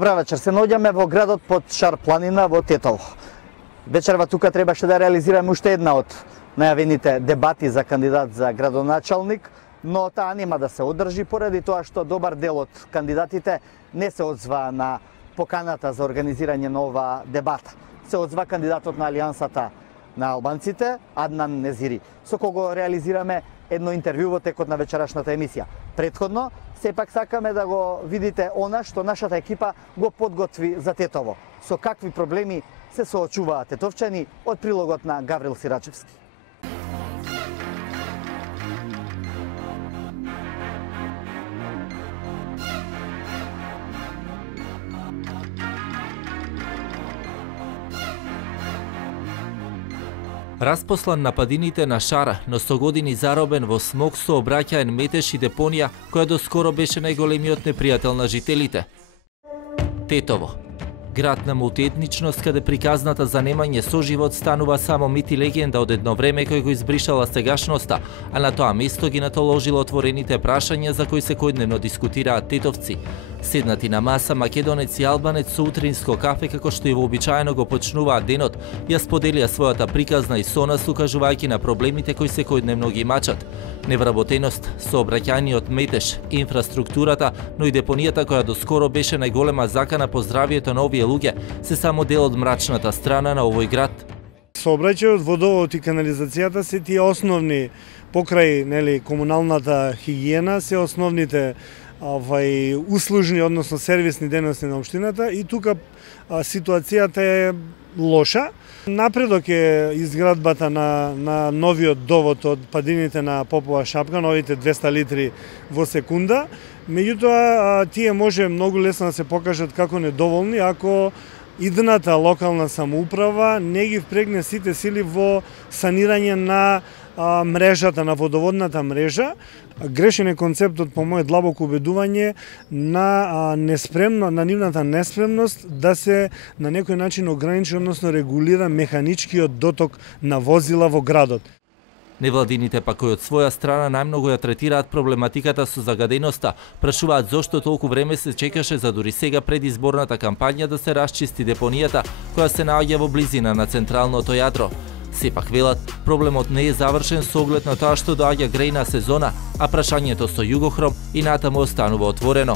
Добра вечер, се наоѓаме во градот под Шар планина во Тетово. Вечерва тука требаше да реализираме уште една од најавените дебати за кандидат за градоначалник, но таа нема да се одржи поради тоа што добар дел од кандидатите не се одзва на поканата за организирање на оваа дебата. Се одзва кандидатот на Алијансата на албанците, Аднан Незири, со кого реализираме едно интервју во текот на вечерашната емисија. Претходно, сепак сакаме да го видите она што нашата екипа го подготви за Тетово. Со какви проблеми се соочуваат тетовчани од прилогот на Гаврил Сирачевски. Распослан на падините на Шара, но со години заробен во смог со обраќаен метеж и депонија, која доскоро беше најголемиот непријател на жителите. Тетово. Град на мултиетничност, каде приказната за немање соживот станува само мит и легенда од едно време кој го избришала сегашноста, а на тоа место ги натоложила отворените прашања за кои секојдневно дискутираат тетовци. Седнати на маса, македонец и албанец со утринско кафе, како што и вообичаено го почнуваат денот, ја споделија својата приказна и со нас, укажувајќи на проблемите кои секојдневно ги мачат. Невработеност, сообраќајниот метеж, инфраструктурата, но и депонијата која доскоро беше најголема закана по здравието на овие луѓе, се само дел од мрачната страна на овој град. Сообраќајот, водовод и канализацијата се тие основни покрај комуналната хигиена, се основните услужни, односно сервисни дејности на општината, и тука ситуацијата е лоша. Напредок е изградбата на новиот довод од падините на Попова шапка, новите 200 литри во секунда. Меѓутоа, тие може многу лесно да се покажат како недоволни ако идната локална самоуправа не ги впрегне сите сили во санирање на мрежата, на водоводната мрежа. Грешен е концептот, по моје длабоко убедување, на нивната неспремност да се на некој начин ограничи, односно регулира механичкиот доток на возила во градот. Невладините пак кои од своја страна најмногу ја третираат проблематиката со загаденоста, прашуваат зошто толку време се чекаше за дури сега пред изборната кампања да се расчисти депонијата која се наоѓа во близина на централното јадро. Сепак велат, проблемот не е завршен со оглед на тоа што доаѓа грејна сезона, а прашањето со Југохром и натаму останува отворено.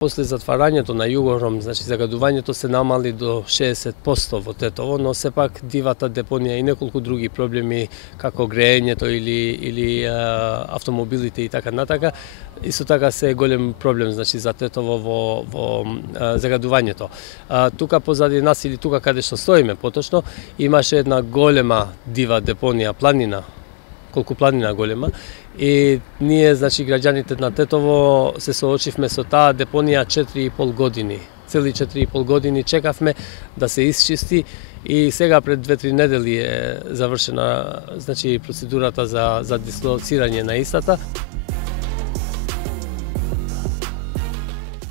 После затварањето на Југохром, загадувањето се намали до 60% во Тетово, но сепак дивата депонија и неколку други проблеми, како грејењето или автомобилите и така натака, исто така се голем проблем за Тетово во загадувањето. Тука позади нас или тука каде што стоиме поточно, имаше една голема дива депонија, планина, колку планина голема, и ние, граѓаните на Тетово се соочивме со таа депонија 4,5 години. Цели 4,5 години чекавме да се исчисти и сега пред 2-3 недели е завршена процедурата за дислоцирање на истата.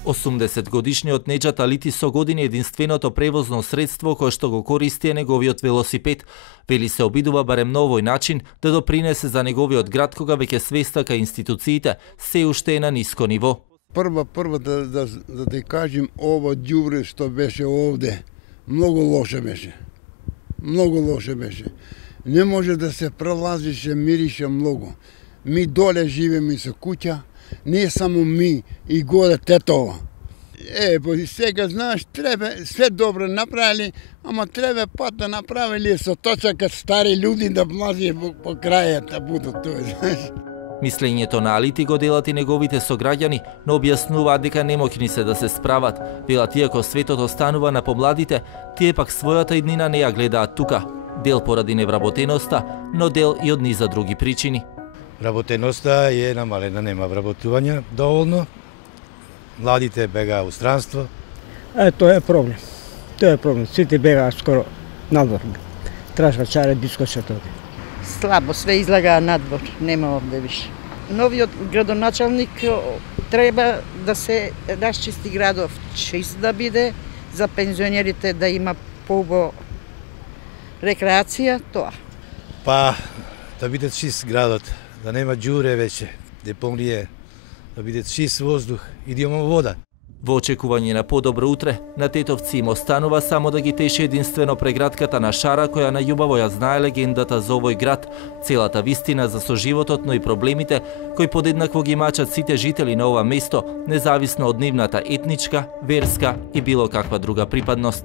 80-годишниот Неџат Алити со години единственото превозно средство кое што го користи е неговиот велосипед. Вели се обидува барем на овој начин да допринесе за неговиот град кога веќе свеста кај институциите се уште е на ниско ниво. Прва да ти кажем, ова ѓубре што беше овде, многу лоше беше. Многу лоше беше. Не може да се прелазише, мирише многу. Ми доле живеме со куќа, не само ми, и горе Тетово. Сега, знаеш, треба све добро направили, ама треба пат да направили со точака стари луѓе да влази по крајот, да будат тоа, знаеш. Мислењето на Алити го делат и неговите сограѓани, но објаснуваат дека немоќни се да се справат. Велат, иако светот останува на помладите, тие пак својата иднина не ја гледаат тука. Дел поради невработеноста, но дел и од низа други причини. Вработеноста е намалена, нема вработување доволно. Младите бегаа у странство. Тоа е проблем. Тоа е проблем. Сите бегаа скоро надвор. Тража чаре дискошето. Слабо, све излага надвор, нема овде више. Новиот градоначалник треба да се расчисти градов, чист да биде, за пензионерите да има поубаво рекреација, тоа. Па, да биде чист градот, да нема ѓуре веќе, депонија, да биде чист воздух и да има вода. Во очекување на подобро утре, на тетовци им останува само да ги теши единствено прегратката на Шара, која најубаво ја знае легендата за овој град, целата вистина за соживотот, но и проблемите кои подеднакво ги мачат сите жители на ова место, независно од нивната етничка, верска и било каква друга припадност.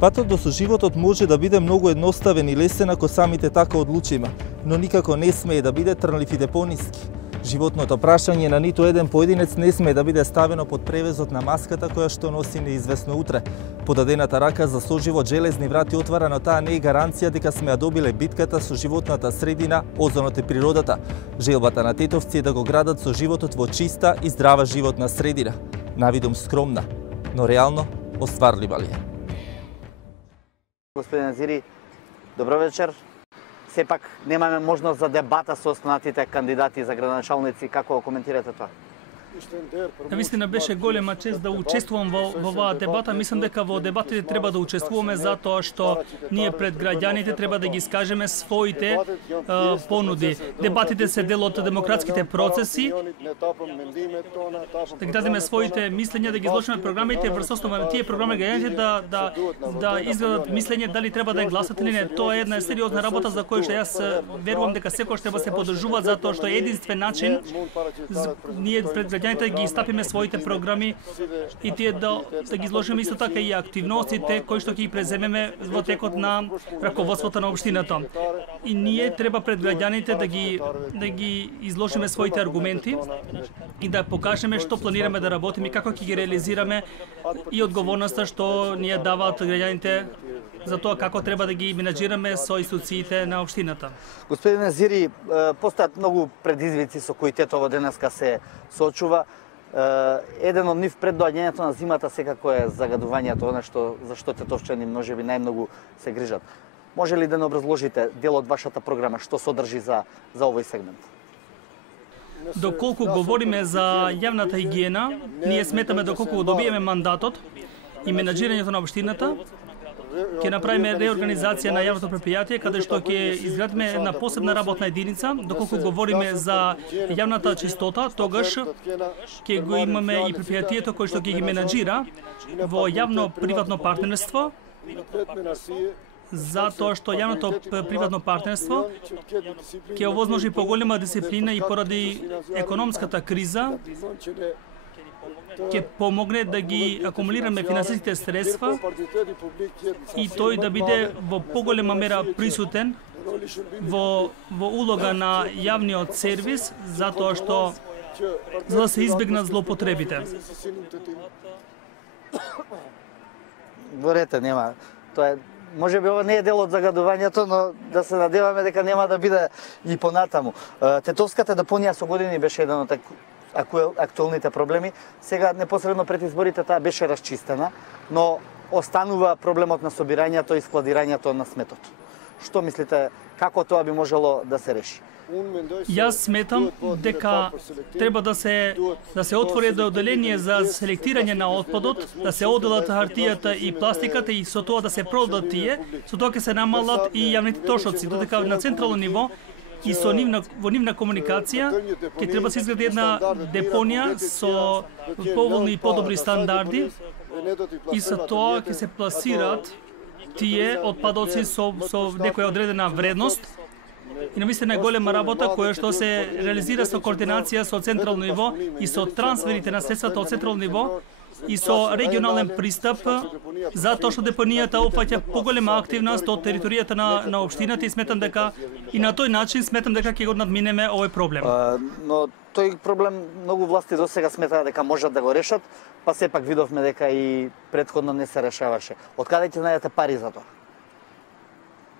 Патот до соживотот може да биде многу едноставен и лесен ако самите така одлучиме, но никако не смее да биде трнлив и депониски. Животното прашање на ниту еден поединец не смее да биде ставено под превезот на маската која што носи неизвестно утре. Подадената рака за соживот железни врати отвара, но таа не е гаранција дека сме ја добиле битката со животната средина, озонот и природата. Желбата на тетовци е да го градат со животот во чиста и здрава животна средина. Навидум скромна, но реално остварлива ли е? Господин Азири, добро вечер. Сепак немаме можност за дебата со останатите кандидати за градоначалници. Како коментирате тоа? Навистина беше голема чест да учествувам во оваа дебата. Мислам дека во дебатите треба да учествуваме затоа што ние пред граѓаните треба да ги искажеме своите понуди. Дебатите се дел од демократските процеси. Да градиме своите мислења, да ги изложиме програмите врз основа на тие програми граѓаните да изградат мислење дали треба да ја гласат или не. Тоа е една сериозна работа за која што јас верувам дека секој треба се подржува, затоа што е единствен начин ние пред граѓаните да ги истапиме своите програми и тие да ги изложиме исто така и активностите кои што ќе ги преземеме во текот на раководството на општината. И ние треба пред граѓаните да ги изложиме своите аргументи и да покажеме што планираме да работиме и како ќе ги реализираме и одговорноста што ние даваат граѓаните за тоа како треба да ги менаџираме со институциите на општината. Господин Азири, постојат многу предизвици со кои Тетово денеска се соочува. Еден од нив пред доаѓањето на зимата секако е загадувањето, нешто за што тетовчани можеби најмногу се грижат. Може ли да не образложите дел од вашата програма што содржи за овој сегмент? Доколку говориме за јавната хигиена, ние сметаме доколку добиеме мандатот и менаџирањето на општината, ќе направиме реорганизација на јавното предпријатие, каде што ќе изградиме една посебна работна единица. Доколку говориме за јавната чистота, тогаш ќе го имаме и предпријатието кој што ќе ги менаџира во јавно-приватно партнерство, затоа што јавното приватно партнерство ќе овозможи поголема дисциплина и поради економската криза ќе помогне да ги акумулираме финансиските средства и тој да биде во поголема мера присутен во улога на јавниот сервис, затоа што за да се избегнат злоупотребите. Борете, нема. Тоа е можеби ова не е дел од загадувањето, но да се надеваме дека нема да биде и понатаму. Тетовската депонија со години беше еден од актуелните проблеми. Сега непосредно пред изборите таа беше расчистена, но останува проблемот на собирањето и складирањето на сметот. Што мислите, како тоа би можело да се реши? Јас сметам дека треба да се отвори одделение за селектирање на отпадот, да се оделат хартијата и пластиката и со тоа да се продадат тие, со тоа ќе се намалат и јавните трошоци, додека на централно ниво и во нивна комуникација ќе треба се изгради една депонија со поволни и подобри стандарди и со тоа ќе се пласираат тие отпадоци со некоја одредена вредност. И навистина е голема работа која што се реализира со координација со централно ниво и со трансферите на средствата од централно ниво и со регионален пристап, затоа што депонијата опфаќа поголема активност од територијата на општината и сметам дека и на тој начин сметам дека ќе го надминеме овој проблем. Но тој проблем многу власти до сега сметаа дека можат да го решат, па сепак видовме дека и претходно не се решаваше. Од каде ќе најдете пари за тоа?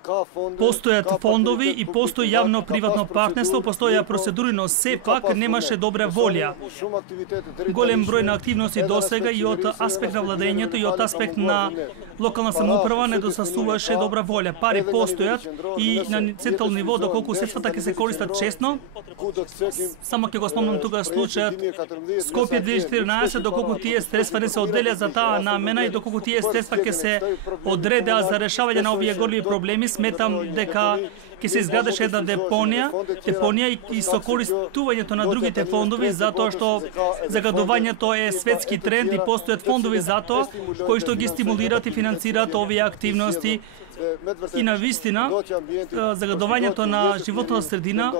Постојат фондови и постои јавно-приватно партнерство, постоја процедури, но сепак немаше добра волја. Голем број на активности досега и од аспект на владењето и од аспект на локална самоуправа недостасуваше добра волја. Пари постојат и на централно ниво доколку средствата ќе се користат честно. Само ќе го спомнам тука случајот Скопје 2014, доколку тие средства не се одделија за таа намена и доколку тие средства ќе се одредеа за решавање на овие големи проблеми, сметам дека ќе се изградеше една депонија и со користувањето на другите фондови, затоа што загадувањето е светски тренд и постојат фондови за тоа кои што ги стимулираат и финансираат овие активности. И на вистина, загадувањето на животната средина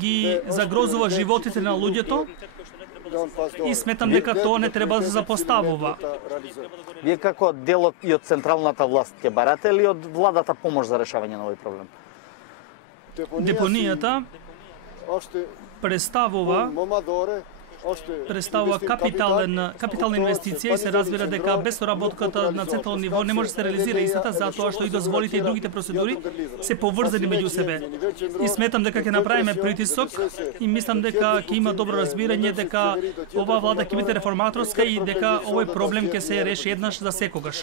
ги загрозува животите на луѓето и сметам дека тоа не треба да се запоставува. Вие како дел и од централната власт ќе барате ли од владата помош за решавање на овој проблем? Депонијата представува капитална инвестиција и се разбира дека без соработката на централно ниво не може да се реализира истата, затоа што и дозволите и другите процедури се поврзани меѓу себе. И сметам дека ќе направиме притисок и мислам дека ќе има добро разбирање дека оваа влада ќе биде реформаторска и дека овој проблем ќе се реши еднаш за секогаш.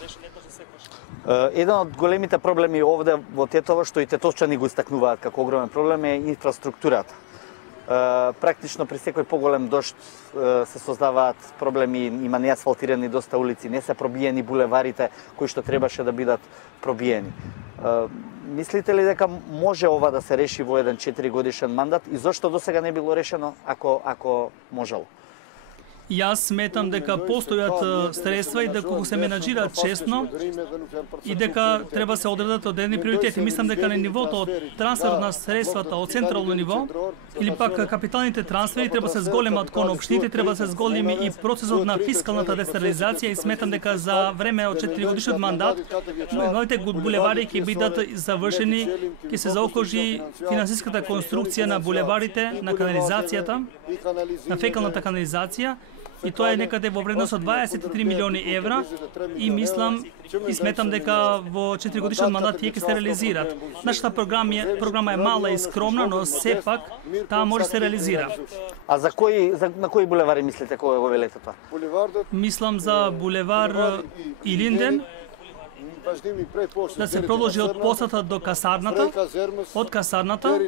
Еден од големите проблеми овде во Тетово, што и тетовчани го истакнуваат како огромен проблем, е инфраструктурата. Практично при секој поголем дожд се создаваат проблеми, има неасфалтирани доста улици, не се пробиени булеварите кои што требаше да бидат пробиени. Мислите ли дека може ова да се реши во еден 4-годишен мандат и зошто досега не било решено ако можело? Јас сметам дека постојат средства и дека се менаџираат честно и дека треба се одредат одредени приоритети. Мислам дека на нивото од трансферот на средствата од централно ниво или пак капиталните трансфери треба се зголемат кон општините, треба се зголеми и процесот на фискалната децентрализација и сметам дека за време од 4-годишниот мандат новите булевари ќе бидат завршени, ќе се заокружи финансиската конструкција на булеварите, на канализацијата, на фекалната канализација. И тоа е некаде во вредност од 23 милиони евра и мислам и сметам дека во 4-годишен мандат тие ќе се реализираат. Нашата програма е мала и скромна, но сепак таа може да се реализира. А на кои булевари мислите кога го велете тоа? Мислам за булевар Илинден, да се продолжи од постата до касарната, од касарната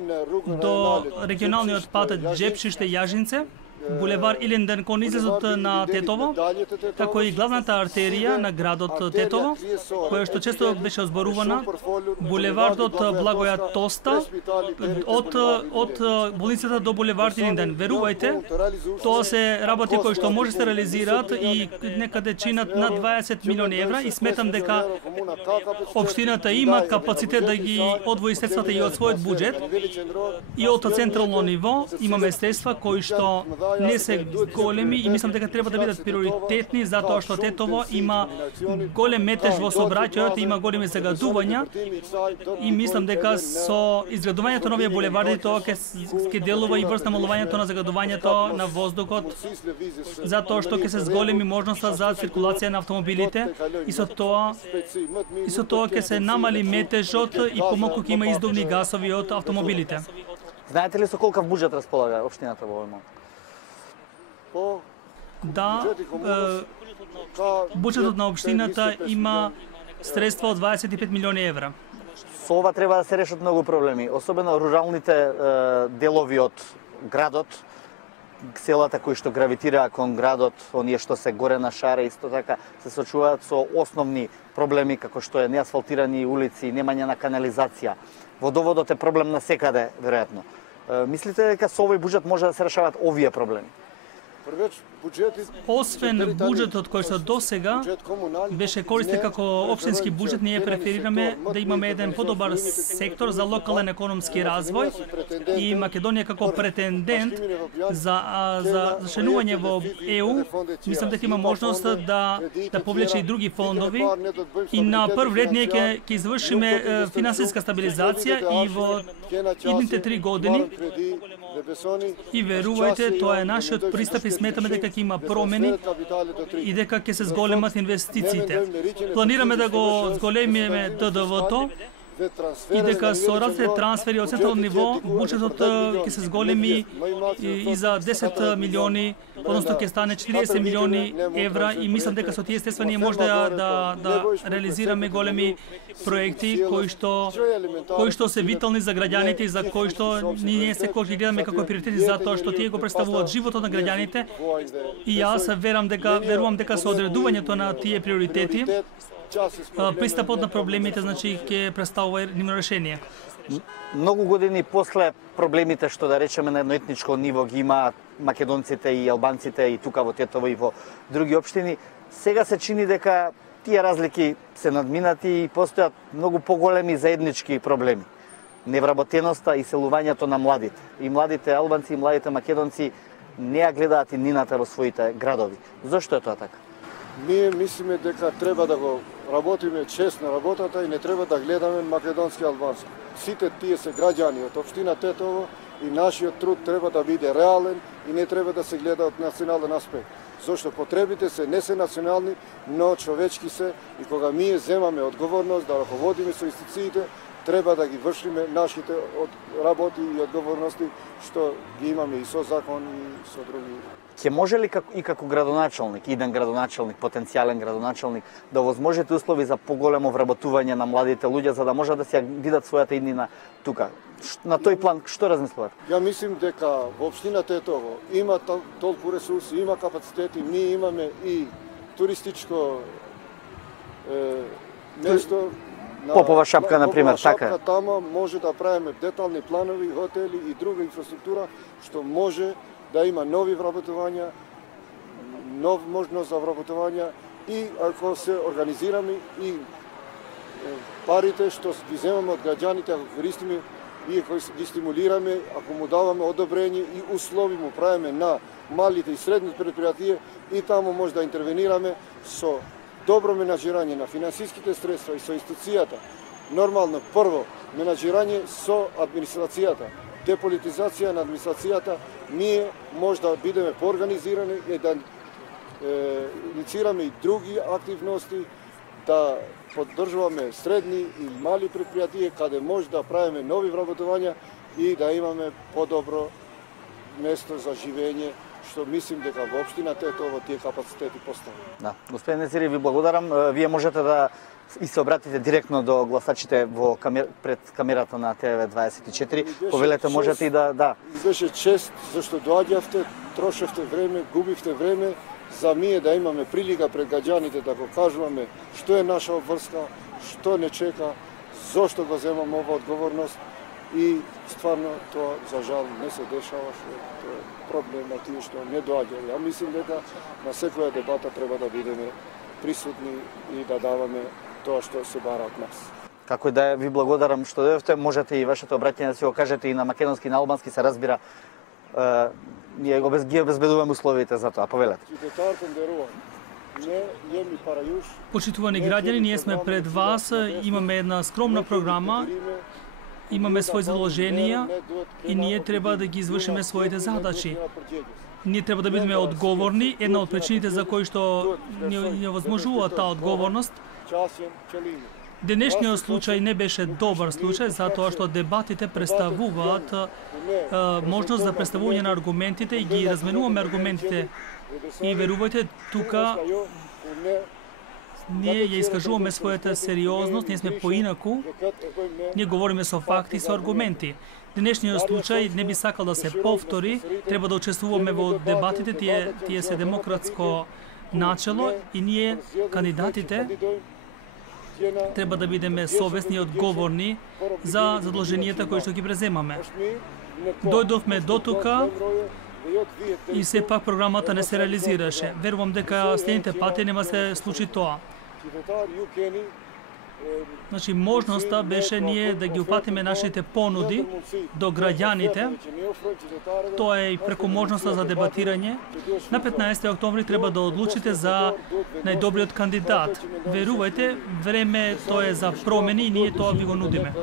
до регионалниот пат Джепшиште Јажинце, булевар Илинден кон излезот на Тетово, како и главната артерија на градот Тетово, која што често беше озборувана, булевардот Благоја Тоста, од болницата до булевар Илинден. Верувајте, тоа се работи кои што може да се реализираат и некаде чинат над 20 милиони евра и сметам дека општината има капацитет да ги одвои средствата и од својот буџет и од централно ниво имаме средства кои што не се големи и мислам дека треба да бидат приоритетни затоа што Тетово има голем метеж во сообраќајот, има големи загадувања и мислам дека со изградувањето на овие булеварди тоа ќе делува и врз намалувањето на загадувањето на воздухот затоа што ќе се зголеми можноста за циркулација на автомобилите и со тоа ќе се намали метежот и помалку ќе има издувни гасови од автомобилите. Знаете ли со колкав буџет располага општината во овој момент? Да, буџетот на општината има средства од 25 милиони евра. Со ова треба да се решат многу проблеми, особено руралните делови од градот, селата кои што гравитираа кон градот, оние што се горе на шаре, исто така се сочуваат со основни проблеми како што е неасфалтирани улици, немање на канализација. Водоводот е проблем на секаде, веројатно. Мислите дека со овој буџет може да се решаваат овие проблеми? Освен буџетот кој што досега беше користен како општински буџет, ние преферираме да имаме еден подобар сектор за локален економски развој и Македонија како претендент за членување во ЕУ, мислам дека има можност да повлече и други фондови и на прв ред ние ќе извршиме финансиска стабилизација и во идните 3 години и верувајте, тоа е нашиот пристап и сметаме дека ќе има промени и дека ќе се зголемат инвестициите. Планираме да го зголемиме ДДВ-то и дека со различни трансфери од централно ниво буџетот ќе се зголеми и за 10 милиони, односно ќе стане 40 милиони евра и мислам дека со тие средства ние може да реализираме големи проекти кои што се витални за граѓаните и за кои што ние секогаш ги гледаме како приоритети затоа што тие го представуваат животот на граѓаните и јас верувам дека со одредувањето на тие приоритети пристапот на проблемите значи ќе представува нивно решение. Многу години после проблемите што да речеме на едно етничко ниво ги имаат македонците и албанците и тука во Тетово и во други општини, сега се чини дека тие разлики се надминати и постојат многу поголеми заеднички проблеми. Невработеноста и селувањето на младите. И младите албанци и младите македонци не ја гледаат и нината во своите градови. Зошто е тоа така? Ние мислиме дека треба да го работиме честно работата и не треба да гледаме македонски и албански. Сите тие се граѓани од општина Тетово и нашиот труд треба да биде реален и не треба да се гледа од национален аспект. Зошто потребите се не се национални, но човечки се и кога ние земаме одговорност да раководиме со институциите, треба да ги вршиме нашите работи и одговорности што ги имаме и со закон и со други. Ќе може ли и како градоначалник, иден градоначалник, потенцијален градоначалник, да овозможите услови за поголемо вработување на младите луѓе за да можат да се видат својата иднина тука? На тој план што размислувате? Ја мислим дека во општина Тетово има толку ресурси, има капацитети, ние имаме и туристичко место. Попова шапка, например, така. Шапка тама може да правиме детални планови, хотели и друга инфраструктура што може да има нови вработувања, нов можност за вработувања и ако се организираме и парите што ги земаме од граѓаните, ако користиме и ако ги стимулираме, ако му даваме одобрење и услови му правиме на малите и средни предпријатија и таму може да интервенираме со добро менаџирање на финансиските средства и со институцијата. Нормално, прво, менаџирање со администрацијата, деполитизација на администрацијата, ние може да бидеме поорганизирани и да инициираме и други активности, да поддржуваме средни и мали предпријатија каде може да правиме нови вработувања и да имаме подобро место за живење, што мислим дека во општина Тетово тие капацитети постојат. Да, господин Незири, ви благодарам. Вие можете да и се обратите директно до гласачите пред камерата на ТВ24. Повелете, можете и да. Беше чест зашто доаѓавте, трошевте време, губивте време за ние да имаме прилика пред граѓаните да го кажуваме што е наша обврска, што не чека, зошто го земаме ова одговорност и стварно тоа за жал не се дешава, што тоа е проблем на тие што не доаѓаат. Ја мислим дека на секоја дебата треба да бидеме присутни и да даваме тоа што се бара од нас. Како и да ви благодарам што дојдовте, можете и вашето обраќање да се го кажете и на македонски и на албански, се разбира. Ние ги обезбедуваме условите за тоа. Повелете. Почитувани граѓани, ние сме пред вас, имаме една скромна програма, имаме свои задолженија и ние треба да ги извршиме своите задачи. Ние треба да бидеме одговорни. Една од причините за кои што не возможува таа одговорност, денешниот случај не беше добар случај затоа што дебатите представуваат можност за представување на аргументите и ги разменуваме аргументите. И верувајте, тука ние ја искажуваме својата сериозност, ние сме поинаку, ние говориме со факти и со аргументи. Денешниот случај не би сакал да се повтори, треба да учествуваме во дебатите, тие се демократско начело и ние, кандидатите, треба да бидеме совесни и одговорни за задолженијата кои што ги преземаме. Дојдовме до тука и сепак програмата не се реализираше. Верувам дека следните пати нема се случи тоа. Значи, можноста беше ние да ги упатиме нашите понуди до граѓаните. Тоа е и преку можноста за дебатирање. На 15 октомври треба да одлучите за најдобриот кандидат. Верувајте, време тоа е за промени и ние тоа ви го нудиме.